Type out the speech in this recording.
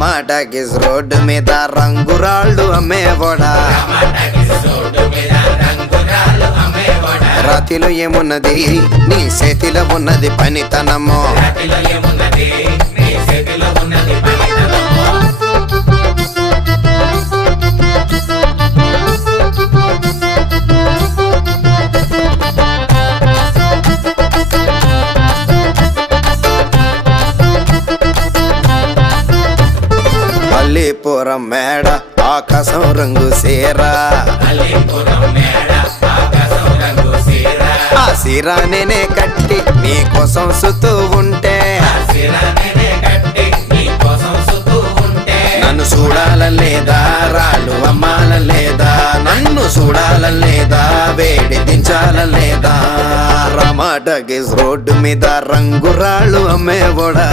టమాటాకిస్ road మీద రంగురాళ్ళు అమ్మేవాడా రాతిలో ఏమున్నది నీ చేతిలో ఉన్నది పనితనము అల్లీపురం మేడ ఆకాశం రంగు సీరా ఆ సీరా నేనే కట్టి నీకోసం సుతూ ఉంటే నన్ను చూడాలలేదా రాళ్ళు అమ్మాలలేదా నన్ను చూడాలలేదా వేడి దించాలలేదా టమాటాకిస్ రోడ్డు మీద రంగురాళ్ళు అమ్మేవాడా